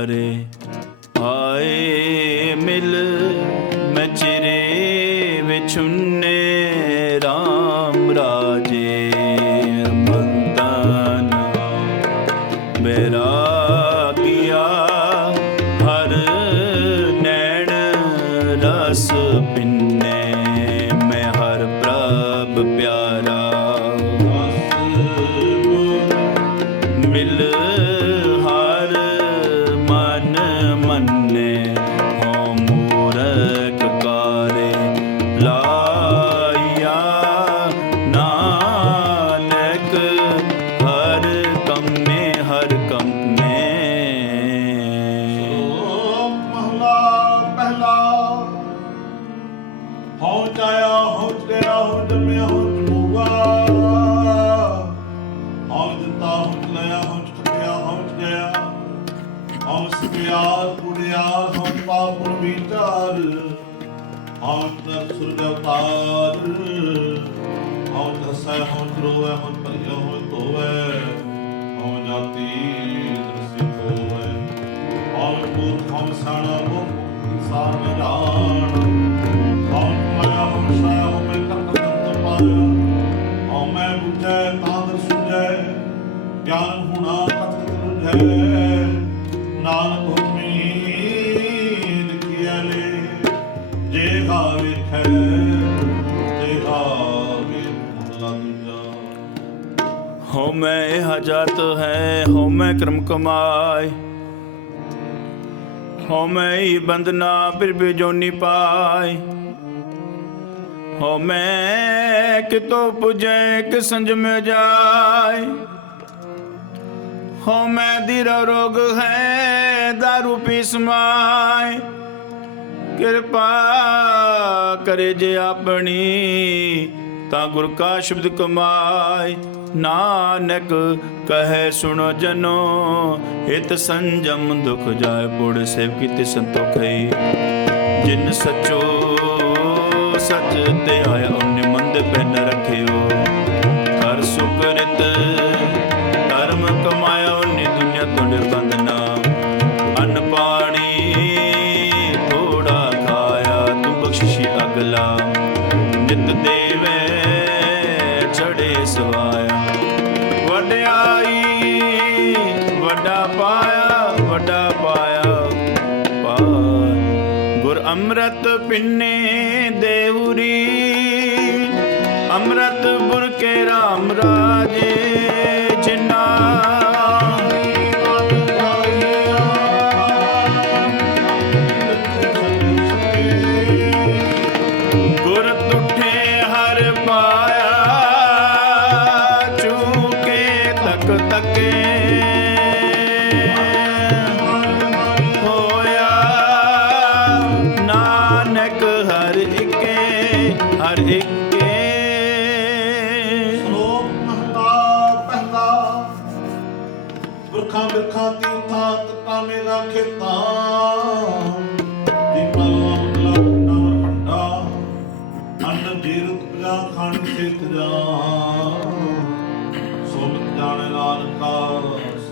ਪਿਆਰੇ ਆਏ ਹਉ ਪਾਪ ਵਿਚਾਰ ਹਉ ਤਰ ਸੁਰਗ ਅਵਤਾਰ ਹਉ ਦਸੈ ਹਉ ਰੋਵੈ ਹਉ ਭਰਿਆ ਹਉ ਧੋਵੈ। ਹਉ ਜਾਤੀ ਦਰਸੀ ਹੋਵੈ ਹਉ ਮੂਰਖ, ਹਉ ਸਾਣਾ ਹਉ ਸਾਰ ਜਾਣ ਜੇ ਗਾ ਵੇਖੈ ਹੋ ਮੈਂ ਇਹ ਜਾਤ ਹੈ, ਹੋ ਮੈਂ ਕਰਮ ਕਮਾਏ। ਹੋ ਮੈਂ ਹੀ ਬੰਦਨਾ ਫਿਰ ਵੀ ਜੋਨੀ ਹੋ ਮੈਂ ਕਿਤੋਂ ਪੁਜੈ ਕਿ ਸੰਜ ਮੇ ਜਾਏ। ਹੋ ਮੈਂ ਦਿਰ ਰੋਗ ਹੈ दारू ਪੀ ਸਮਾਏ। ਕਿਰਪਾ ਕਰੇ ਜੇ ਆਪਣੀ, ਤਾਂ ਗੁਰ ਕਾ ਸ਼ਬਦ ਕਮਾਏ। ਨਾਨਕ ਕਹੈ, ਸੁਣੋ ਜਨੋ, ਹਿਤ ਸੰਜਮ ਦੁਖ ਜਾਏ ਪੁੜ ਸੇਵ ਕੀਤੇ ਸੰਤੋਖਈ। ਜਿਨ ਸਚੋ ਸਚ ਤੇ ਆਇਆ ਉਹਨੇ ਮੰਦ ਪੈਨ ਰੱਖਿਓ। ਨਿਤ ਦੇਵੇ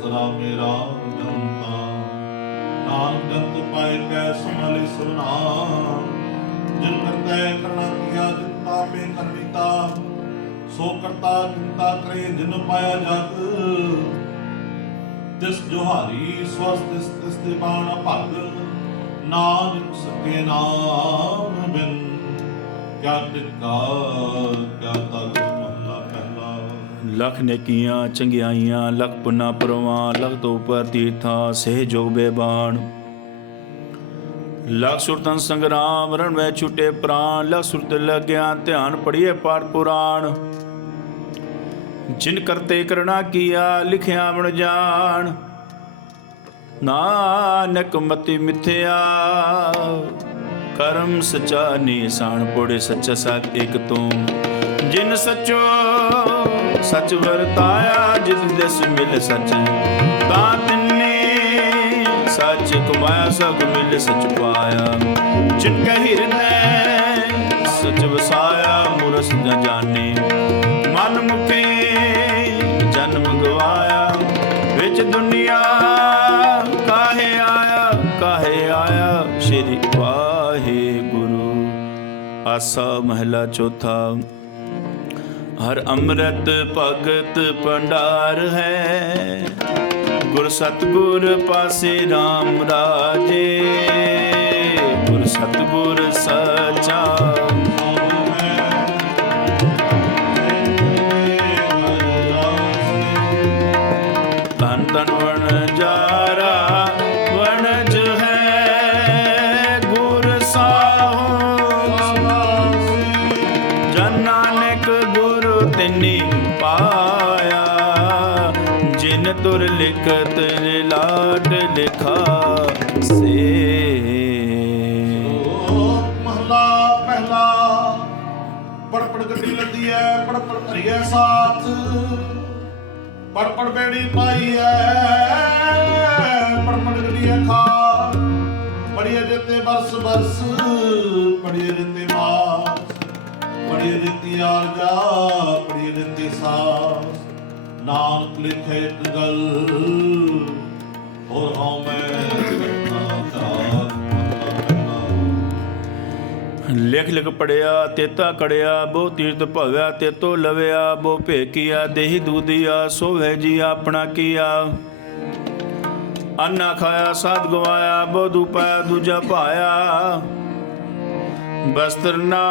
ਸਰਾ ਮੇਰਾ ਜਨਤਾ ਨਾਨਕ ਜੰਤ ਪਾਏ ਕੈ ਸਮਾਲੇ ਸੁਨਾ। ਜਿਨ ਕਰਤਾ ਹੈ ਕਰਨਾ ਕੀਆ, ਜਿਨ ਤਾਪੇ ਕਰਵੀਤਾ ਸੋ ਕਰਤਾ ਚਿੰਤਾ ਕਰੇ ਜਿਨ ਪਾਇਆ ਜਗ। ਤਿਸ ਜੋਹਾਰੀ ਸਵਸ ਤਿਸ ਤਿਸ ਦੇ ਬਾਣ ਭਗ। ਨਾਨਕ ਸਕੇ ਨਾਮ ਬਿਨ। ਕਿਆ ਟਿਕਾ, ਕਿਆ ਤਗ। ਮਹਲਾ ਪਹਿਲਾ ਲਖ ਨੇਕੀਆਂ, ਚੰਗਿਆਈਆਂ, ਲਖ ਪੁਨਾ ਪਰਵਾਂ, ਲਖ ਤੋਂ ਉਪਰ ਤੀਰਥਾਂ ਸਹਿ ਜੋਗ ਬੇਬਾਨ। ਲਖ ਸੁਰਤਨ ਸੰਗਰਾਮ, ਰਣ ਵਿੱਚ ਛੁਟੇ ਪ੍ਰਾਨ ਲਖ ਸੁਰਤ ਲਗਿਆ ਧਿਆਨ ਪੜੀਏ ਪਾਠ ਪੁਰਾਣ। ਜਿਨ ਕਰਤੇ ਕਰਣਾ ਕੀਆ, ਲਿਖਿਆ ਬਣ ਜਾਣ। ਨਾਨਕ ਮਤੀ ਮਿਥਿਆ, ਕਰਮ ਸਚਾ ਨਿਸ਼ਾਨ ਪੋੜੇ ਸੱਚਾ ਸਾਥ ਇਕ ਤੂੰ। ਜਿਨ ਸਚੋ ਸਚ ਵਰਤਾਇਆ, ਜਿਸ ਦਿਸ ਮਿਲ ਸਚ। ਤਾਂ ਤਿੰਨੇ ਸਚ ਕਮਾਇਆ, ਸਭ ਮਿਲ ਸਚ ਪਾਇਆ। ਜਿਨ ਕੈ ਹਿਰਦੈ ਸਚ ਵਸਾਇਆ, ਮੁਰਸ ਨ ਜਾਣੇ। ਮਨ ਮੁਕੇ ਜਨਮ ਗਵਾਇਆ। ਵਿੱਚ ਦੁਨੀਆ ਕਾਹੇ ਆਇਆ ਕਾਹੇ ਆਇਆ? ਸ਼੍ਰੀ ਵਾਹਿਗੁਰੂ। ਆਸਾ ਮਹਿਲਾ ਚੌਥਾ। ਹਰ ਅੰਮ੍ਰਿਤ ਭਗਤ ਭੰਡਾਰ ਹੈ। ਗੁਰ ਸਤਗੁਰ ਪਾਸੇ RAM ਰਾਜੇ। ਗੁਰ ਸਤਗੁਰ ਸਚਾ ਲਿਖਾ ਸੇ। ਮਹਲਾ ਪਹਿਲਾ। ਪੜ ਪੜ ਗੱਡੀ ਲੱਦੀ ਐ ਪੜ ਪੜ ਭਰੀਐ ਸਾਥ। ਪੜ ਪੜ ਬੇੜੀ ਪਾਈ ਐ ਪੜ ਪੜ ਗੱਡੀ ਐ ਖਾ। ਪੜੀਏ ਦਿੱਤੇ ਬਰਸ ਬਰਸ ਪੜੀਏ ਦਿੱਤੇ ਮਾਸ। ਪੜੀਏ ਦਿੱਤੀ ਆਰਜਾ ਪੜੀਏ ਦਿੱਤੀ ਸਾਸ। ਨਾਨਕ ਲਿਖੇ ਇੱਕ ਹੋਰ ਹਉ ਲਿਖ ਲਿਖ ਪੜਿਆ, ਤੇਤਾ ਕੜਿਆ, ਬਹੁ ਤੀਰਥ ਭਵਿਆ, ਤੇਤੋ ਲਵਿਆ, ਬਹੁ ਭੇਕੀਆ, ਦੇਹੀ ਦੂਦੀਆ ਸੋਵੇ ਜੀ ਆਪਣਾ ਕੀਆ। ਅੰਨਾ ਖਾਇਆ, ਸਾਧ ਗਵਾਇਆ, ਬਹੁ ਪਾਇਆ ਦੂਜਾ ਭਾਇਆ। ਬਸਤਰ ਨਾ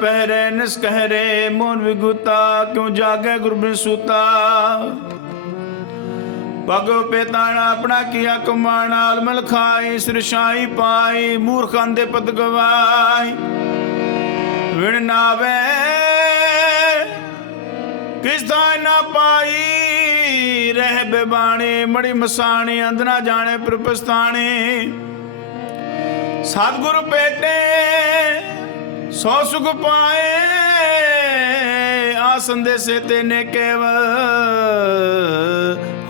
ਪਹਿਰੇ ਨਿਸ ਕਹਿਰੇ ਮੋਨ ਵਿਗੁਤਾ, ਕਿਉ ਜਾਗੇ ਗੁਰਬਿਨ ਸੂਤਾ। ਪਗੋ ਪੇਤਾਣਾ ਆਪਣਾ ਕੀਆ ਕਮਾਣਾ ਅਲਮਲ ਖਾਈ ਸਿਰਸ਼ਾਈ ਪਾਈ, ਮੂਰਖਾਂ ਦੇ ਪਦ ਗਵਾਈ। ਵਿਣ ਨਾਵੇ ਕਿਸ ਦਾ ਨਾ ਪਾਈ? ਰਹਿ ਬੇਬਾਣੇ, ਮੜੀ ਮਸਾਣੇ ਅੰਦਨਾ ਜਾਣੇ ਪ੍ਰਪਸਤਾਣੇ ਸਤਿਗੁਰ ਭੇਟੇ, ਸੋ ਸੁਖ ਪਾਏ। ਆ ਸੰਦੇਸੇ ਤੇ ਨੇ ਕੇਵ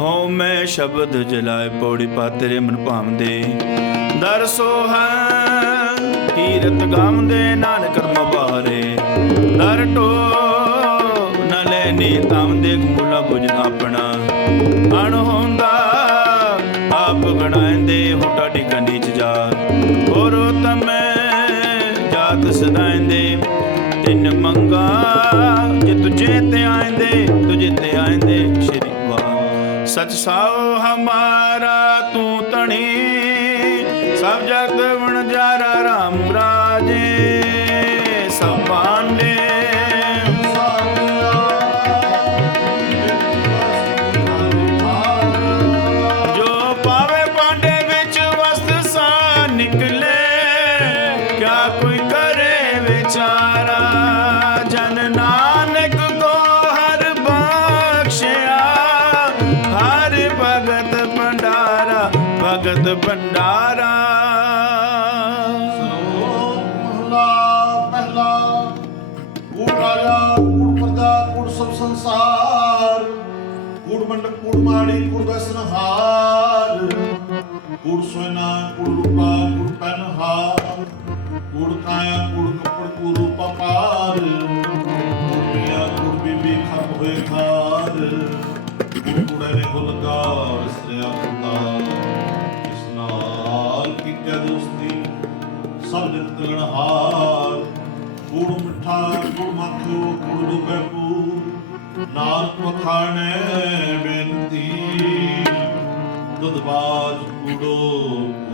ਹਉ ਮੈਂ ਸ਼ਬਦ ਜਲਾਏ ਪੌੜੀ ਪਾ ਤੇਰੇ ਮਨ ਭਾਵਦੇ। ਦਰ ਸੋਹੰ ਕੀਰਤ ਗਾਉਂਦੇ ਨਾਨਕ ਕਰਮ ਬਾਰੇ ਦਰ ਟੋ ਨ ਲੈਨੀ ਤਾਉਂਦੇ ਮੁਲਾ ਬੁਝ ਆਪਣਾ। ਅਣ ਹੁੰਦਾ, ਆਪ ਗਣਾਉਂਦੇ ਹੋਟਾ ਟਿਕੰਡੀ ਚ ਜਾ। ਹੋਰੋ ਤਮੈ ਜਾਤ ਸਦਾਇਂਦੇ ਤਿੰਨ ਮੰਗਾ, ਜੇ ਤੁਝੇ ਤੇ ਆਇਂਦੇ ਤੁਝੇ ਤੇ ਆਇਂਦੇ ਸ਼੍ਰੀ ਵਾਹ ਸਚ ਸਾਉ ਕੂੜ ਰਾਜਾ, ਕੂੜ ਪ੍ਰਜਾ, ਕੂੜ ਸਭ ਸੰਸਾਰ। ਕੂੜ ਮੰਡਪ, ਕੂੜ ਮਾੜੀ, ਕੂੜ ਬਸਨਹਾਰ ਕੂੜ ਸੋਨਾ ਕੂੜ ਰੂਪਾ, ਕੂੜ ਪੈਨਹਾਰ ਕੂੜ ਕਾਇਆ, ਕੂੜ ਕੱਪੜ ਕੂੜ ਰੂਪਾ ਪਾਰ ਕੂੜ ਮੀਆਂ ਕੂੜ ਬੀਬੀ ਖਪ ਹੋਏ ਖਾਰ। ਕੂੜ ਕੂੜੇ ਨੇ ਹੁਲਕਾਰ ਸਰਿਆ ਹੁੰਦਾ ਇਸ ਨਾਲ ਕੀ ਦੋਸਤੀ, ਸਭ ਨਿਤ ਗਣਹਾਰ। ਕੂੜ ਡੁਬੈ ਪੂ ਬੇਨਤੀ। ਦੁਧਬਾਜ ਕੂੜੋ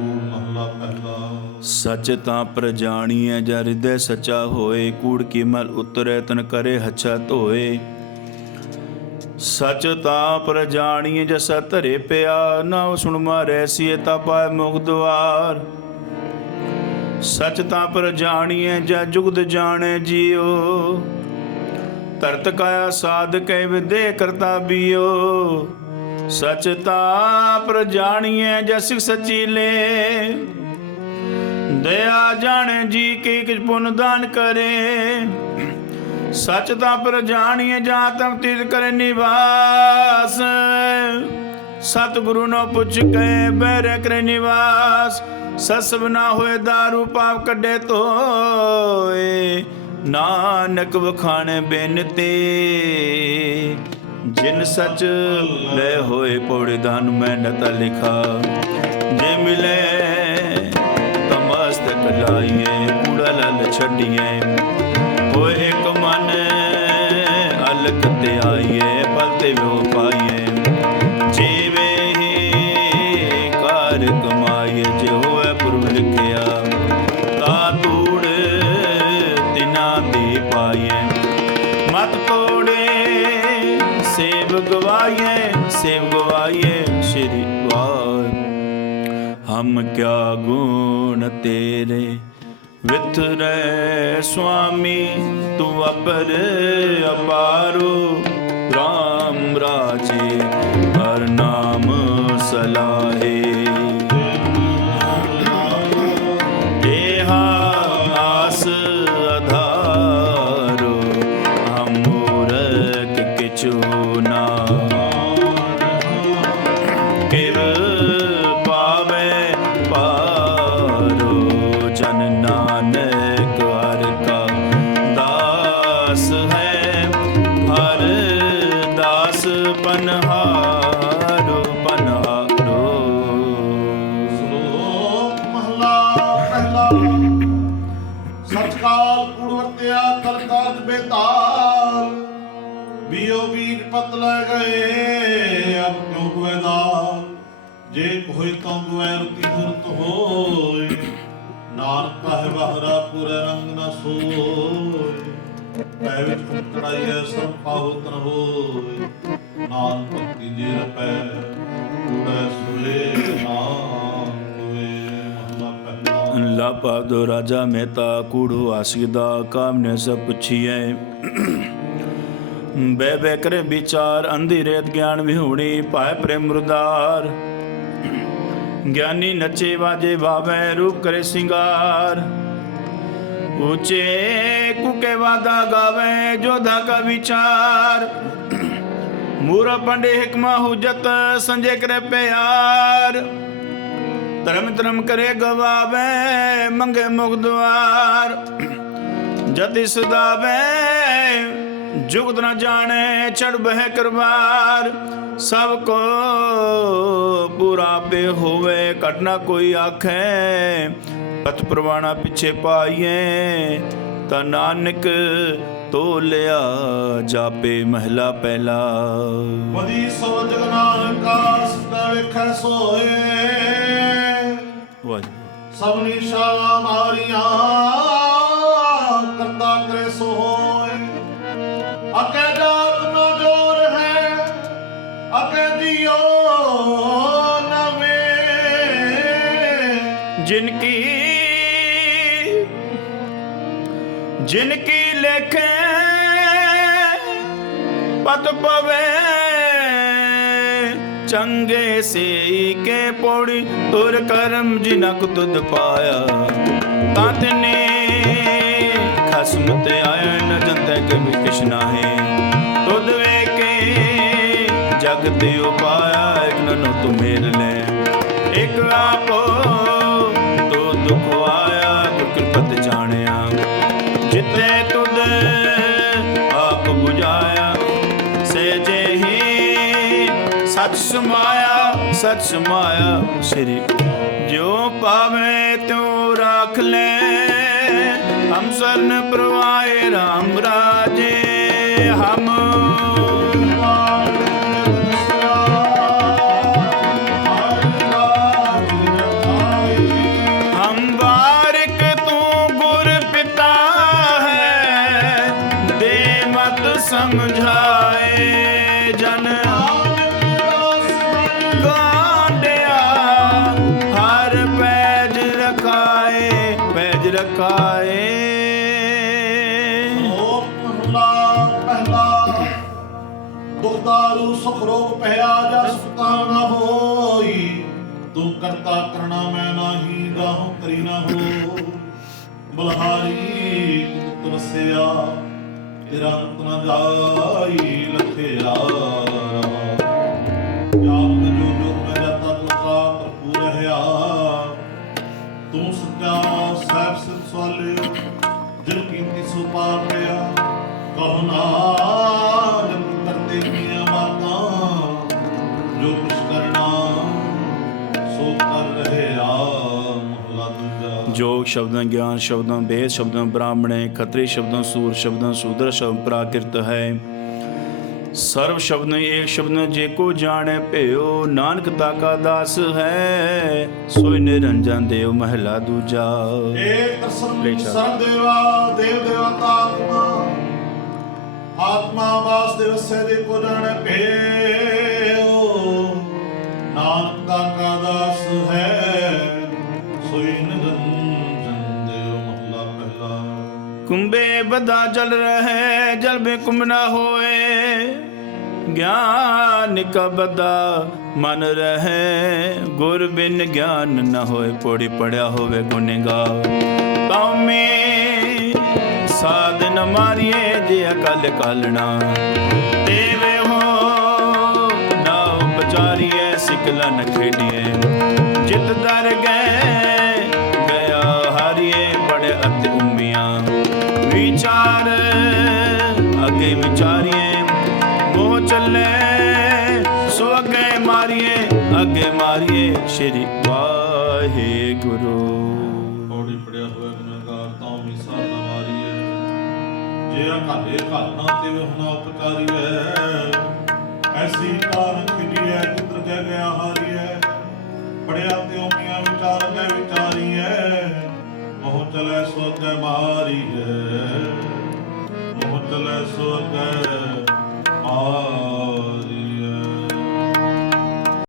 ਮਹਲਾ ਪਹਿਲਾ। ਸਚ ਤਾਂ ਪ੍ਰਜਾਣੀਐ ਜਾਂ ਹਿਰਦੈ ਸਚਾ ਹੋਏ, ਕੂੜ ਕੀ ਮਲ ਉਤਰੈ ਤਨ ਕਰੇ ਹੱਛਾ ਧੋਏ। ਸਚ ਤਾਂ ਪ੍ਰਜਾਣੀਐ ਜਸਾ ਧਰੇ ਪਿਆ, ਨਾ ਸੁਣ ਮਾਰੈ ਸੀਏ ਤਾਂ ਪਾਏ ਮੁਖ ਦੁਆਰ ਸਚ ਤਾਂ ਪ੍ਰਜਾਣੀਐ ਜਾਂ ਜੁਗਦ ਜਾਣੈ ਜੀਓ ਤਰਤ ਕਾਇਆ ਸਾਧ ਵਿਦੇ ਕਰਤਾ ਬੀਓ। ਸਚ ਤਾਂ ਪ੍ਰਜਾਣੀਐ ਜਸਿ ਸਚੀ ਲੈ ਦਇਆ ਜਾਣੇ ਜੀ ਕੀ ਕਿਛ ਪੁੰਨ ਦਾਨ ਕਰੇ। ਸਚ ਤਾਂ ਪਰ ਜਾਣੀਏ ਜਾਂ ਕਰੇ ਨਿਵਾਸ। ਸਤ ਨੋ ਪੁੱਛ ਕੇ ਬਹਿਰੇ ਕਰੇ ਨਿਵਾਸ। ਸਸਵ ਨਾ ਹੋਏ ਦਾਰੂ ਪਾਪ ਕੱਢੇ ਤੋਏ। ਨਾਨਕ ਵਖਾਣੇ ਬੇਨਤੀ, ਜਿਨ ਸਚ ਲੈ ਹੋਏ ਪੌੜੇ ਦਾਨ ਮੈਂ ਨਤਾ ਲਿਖਾ। ਜੇ ਮਿਲੇ ਤਮਸਤਕ ਲਾਈਏ, ਕੂੜਾ ਲਾਲਚ ਛੱਡੀਏ। ਓਏ ਇੱਕ ਮਨ ਅਲਕ ਤੇ ਆਈਏ ਸੇਵ ਗਵਾਈਏ ਸ਼੍ਰੀ ਵਾਹਿ ਹਮ ਕਿਆ ਗੁਣ ਤੇਰੇ ਵਿਥਰੇ ਸੁਆਮੀ ਤੂੰ ਅਪਰ ਅਪਾਰੋ RAM ਰਾਜੇ ਹਰ ਨਾਮ ਸਲਾਹੇ ਕਿਰ ਜੇ ਕੋਈ ਤਾਂ ਗਵੈ ਰਤੀ ਹੋਏ। ਨਾਨਕ ਕਹੇ ਬਹਰਾ ਪੁਰ ਰੰਗ ਨ ਸੋਏ। ਪੈ ਵਿੱਚ ਕੁਟੜਾਈਐ ਸਭ ਪਾਹੁ ਤਨ ਹੋਏ। ਨਾਨਕ ਭਗਤੀ ਜੇ ਰਪੈ ਕੂੜੈ ਸੁਲੇ ਨਾਮ ਲਾਪਾ ਦੋ ਰਾਜਾ ਮਹਿਤਾ, ਕੂੜੋ ਆਸਿਦਾ ਕਾਮ ਨੇ ਸਭ ਪੁੱਛੀਐ। ਬੈ ਬੈ ਕਰੇ ਵਿਚਾਰ, ਅੰਧੀ ਰੇਤ ਗਿਆਨ ਵਿਹੂਣੀ ਪਾਏ ਪ੍ਰੇਮ ਮੁਰਦਾਰ ਗਿਆਨੀ ਨੱਚੇ ਵਾਜੇ ਵਾਵੇ, ਰੂਪ ਕਰੇ ਸਿੰਗਾਰ। ਉੱਚੇ ਕੁਕੇ ਵਾਦਾ ਗਾਵੇ, ਜੋਧਾ ਕਾ ਵਿਚਾਰ। ਮੂਰਾ ਪੰਡੇ ਹਕਮਾ ਹੁਜਤ, ਸੰਜੇ ਕਰੇ ਪਿਆਰ। ਧਰਮ ਧਰਮ ਕਰੇ ਗਵਾਵੇ, ਮੰਗੇ ਮੁਖ ਦੁਆਰ ਜਤਿ ਸਦਾਵੇ ਜੁਗਤ ਨ ਜਾਣੇ ਚੜ ਬਹਿ ਕਰਵਾਰ। ਸਭ ਕੋ ਪੂਰਾ ਪੇ ਹੋਵੇ ਘਟਨਾ ਕੋਈ ਆਖੇ। ਪਤ ਪ੍ਰਵਾਣਾ ਪਿੱਛੇ ਪਾਈਏ ਤਾਂ ਨਾਨਕ ਤੋਲਿਆ ਜਾਪੇ ਮਹਿਲਾ ਪਹਿਲਾ। ਵਦੀ ਸੋ ਜਗ ਨਾਨਕਾ ਸਦਾ ਵੇਖੈ ਸੋਏ। ਵਾਹਿਗੁਰੂ। ਸਭ ਨਿਸ਼ਾਨਾ ਮਾਰੀਆਂ। ਜਿਨ ਕੀ ਲਿਖੇ, ਪਤ ਪਵੇ। ਚੰਗੇ ਸੇ ਕੇ ਪੌੜੀ, ਤੁਰ ਕਰਮ ਜਿਨਾ ਕੁ ਤੁਧ ਪਾਇਆ। ਤਤ ਨੇ ਖਸਮ ਤੇ ਆਇਆ, ਨ ਜੰਤੈ ਕਿ ਵੀ ਸਮਾਇਆ ਸਚ ਸਮਾਇਆ ਸ੍ਰੀ ਜੋ ਪਾਵੇ ਤਿਉ ਰਾਖ ਲੈ, ਹਮ ਸਰਨ ਪ੍ਰਵਾਏ RAM ਰਾਜੇ, ਹਮ। ਹਮ ਤੂੰ ਗੁਰ ਪਿਤਾ ਹੈ ਮਤ ਸਮਝਾਏ ਜਨ। ਰੋਗ ਭਇਆ ਜਸ ਸੁਤਾ ਨਾ ਹੋਈ, ਤੂੰ ਕਰਤਾ ਕਰਣਾ ਮੈਂ ਨਾਹੀ, ਗਾਹੋਂ ਕਰੀ ਨਾ ਹੋ ਬਲਹਾਰੀ ਤਵਸਿਆ ਤੇਰਾ ਅੰਤ ਨਾ ਜਾਈ ਲਖਿਆ ਜਾਪ ਜੋ ਜੋ ਮੈਂ ਜਾਤਾ ਤੁਕਾ ਭਰਪੂਰ ਰਹਾ ਤੂੰ ਸੱਚਾ ਸਾਹਿਬ ਸਿਰ ਸਵਾਲਿਓ ਜਿਨ ਕੀਤੀ ਸੋ ਪਾਪ ਪਿਆ। ਕਹੋ ਨਾਨਕ ਜੋਗ ਸ਼ਬਦਾਂ ਗਿਆਨ ਸ਼ਬਦਾਂ ਵੇਦ ਸ਼ਬਦਾਂ ਬ੍ਰਾਹਮਣੇ ਖੱਤਰੀ ਸ਼ਬਦਾਂ ਸੂਰ ਸ਼ਬਦਾਂ ਸੂਦਰ ਸ਼ਬਦ ਪ੍ਰਾਕਿਰਤ ਹੈ। ਸਰਵ ਸ਼ਬਦ ਏਕ ਸ਼ਬਦ ਜੇ ਕੋ ਜਾਣੈ ਭਇਓ ਨਾਨਕ ਤਾਕਾ ਦਾਸ ਹੈ। ਸੋਈ ਨਿਰੰਜਨ ਦੇਵ ਮਹਿਲਾ ਦੂਜਾ। ਏਕ ਦੇਵਾ ਦੇਵ ਦੇਵਤਾ ਆਤਮਾ। ਆਤਮਾ ਵਾਸਤੇ ਵਸੇ ਦੇ ਕੋ ਜਾਣੈ ਭੇਓ ਨਾਨਕ ਦਾ ਕਾ ਦਾਸ ਹੈ। ਕੁੰਭੇ ਬਦਾ ਜਲ ਰਹੇ, ਜਲ ਬੇ ਕੁੰਭ ਨਾ ਹੋਏ। ਗਿਆਨ ਕਾ ਬਦਾ ਮਨ ਰਹੇ, ਗੁਰ ਬਿਨ ਗਿਆਨ ਨ ਹੋਏ। ਪੋੜੀ ਪੜਿਆ ਹੋਵੇ ਗੁਨੇਗਾ ਪਾਉਮੇ ਸਾਧਨ ਮਾਰੀਏ ਜੇ ਅਕਲ ਕਾਲਣਾ। ਦੇਵੇ ਹੋ ਨਾ ਉਪਚਾਰੀਏ ਸਿਕਲਾ ਨ ਖੇਡੀਏ। ਜਿਤ ਦਰ ਗਏ ਵਿਚਾਰ, ਅੱਗੇ ਵਿਚਾਰੀਏ, ਮੋਹ ਚੱਲੇ, ਸੋ ਅੱਗੇ ਮਾਰੀਏ ਅੱਗੇ ਮਾਰੀਏ ਸ਼੍ਰੀ ਵਾਹਿਗੁਰੂ। ਪੌੜੀ ਪੜਿਆ ਹੋਇਆ ਗੁਨਾਹਗਾਰ ਤਾਂ ਵੀ ਸਾਧਨਾ ਮਾਰੀਏ। ਜੇ ਅਕਾਲੇ ਘਾਲਣਾ ਤੇ ਹੁਣਾ ਉਪਕਾਰੀ ਹੈ ਐਸੀ ਕਾਰਨ ਖਿੜੀਐ ਚਿੱਤਰ ਕਹਿ ਗਿਆ ਹਾਰੀਐ ਪੜਿਆ ਤੇ ਉਮੀਆਂ ਵਿਚਾਰ ਕੇ ਵਿਚਾਰੀਐ ਮੋਹ ਚਲੇ ਸੋ ਅੱਗੇ ਮਾਰੀਐ ਮੋਹ ਚਲੇ ਸੋ ਅੱਗੇ